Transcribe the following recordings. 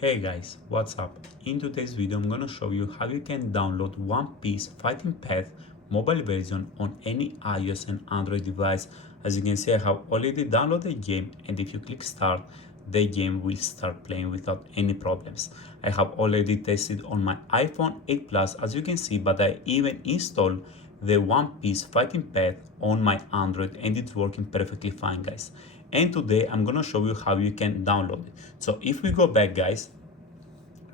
Hey guys, what's up? In today's video I'm gonna show you how you can download One Piece Fighting Path mobile version on any iOS and Android device. As you can see, I have already downloaded the game, and if you click start, the game will start playing without any problems. I have already tested on my iPhone 8 Plus, as you can see, but I even installed the One Piece Fighting Path on my Android and it's working perfectly fine, guys. And today I'm gonna show you how you can download it. So if we go back, guys,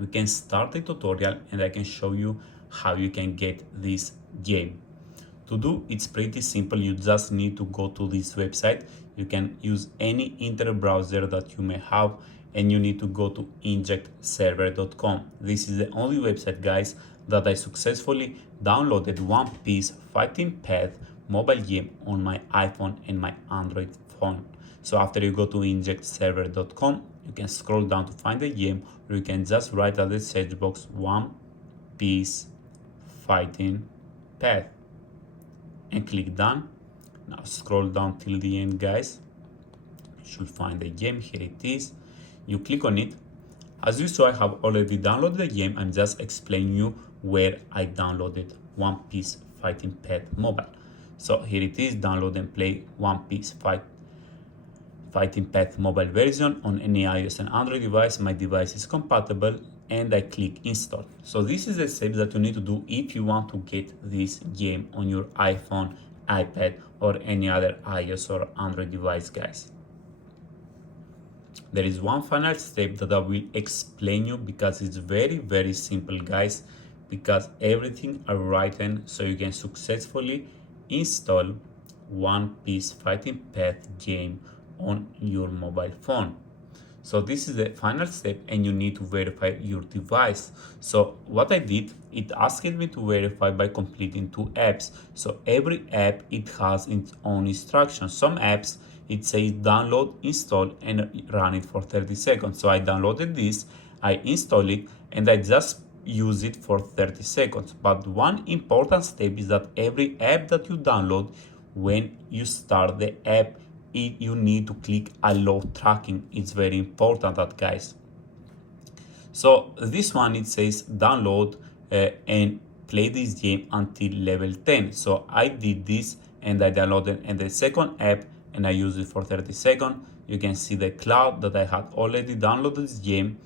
we can start the tutorial and I can show you how you can get this game. To do, it's pretty simple. You just need to go to this website. You can use any internet browser that you may have, and you need to go to injectserver.com. This is the only website, guys, that I successfully downloaded One Piece Fighting Path mobile game on my iPhone and my Android phone. So after you go to injectserver.com, you can scroll down to find the game, or you can just write at the search box One Piece Fighting Path and click done. Now scroll down till the end, guys. You should find the game. Here it is. You click on it. As you saw, I have already downloaded the game. I'm just explaining you where I downloaded One Piece Fighting Path mobile. So here it is. Download and play One Piece Fighting Path mobile version on any iOS and Android device. My device is compatible, and I click install. So this is the steps that you need to do if you want to get this game on your iPhone, iPad, or any other iOS or Android device, guys. There is one final step that I will explain you because it's very simple, guys, because everything are written so you can successfully install One Piece Fighting Path game on your mobile phone. So this is the final step, and you need to verify your device. So what I did, it asked me to verify by completing 2 apps. So every app, it has its own instructions. Some apps, it says download, install, and run it for 30 seconds. So I downloaded this, I installed it, and I just use it for 30 seconds. But one important step is that every app that you download, when you start the app, you need to click allow tracking. It's very important, that, guys. So this one, it says download and play this game until level 10. So I did this and I downloaded and the second app, and I used it for 30 seconds. You can see the cloud that I had already downloaded this game,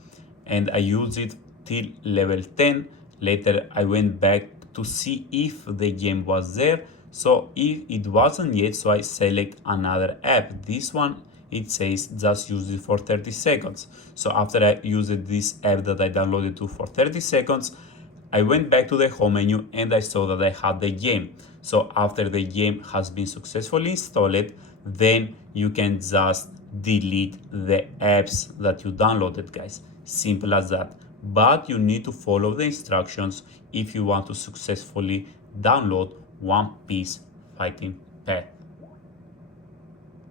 and I used it till level 10. Later I went back to see if the game was there. So if it wasn't yet, so I select another app. This one, it says just use it for 30 seconds. So after I used this app that I downloaded to for 30 seconds, I went back to the home menu and I saw that I had the game. So after the game has been successfully installed, then you can just delete the apps that you downloaded, guys. Simple as that. But you need to follow the instructions if you want to successfully download One Piece Fighting Path.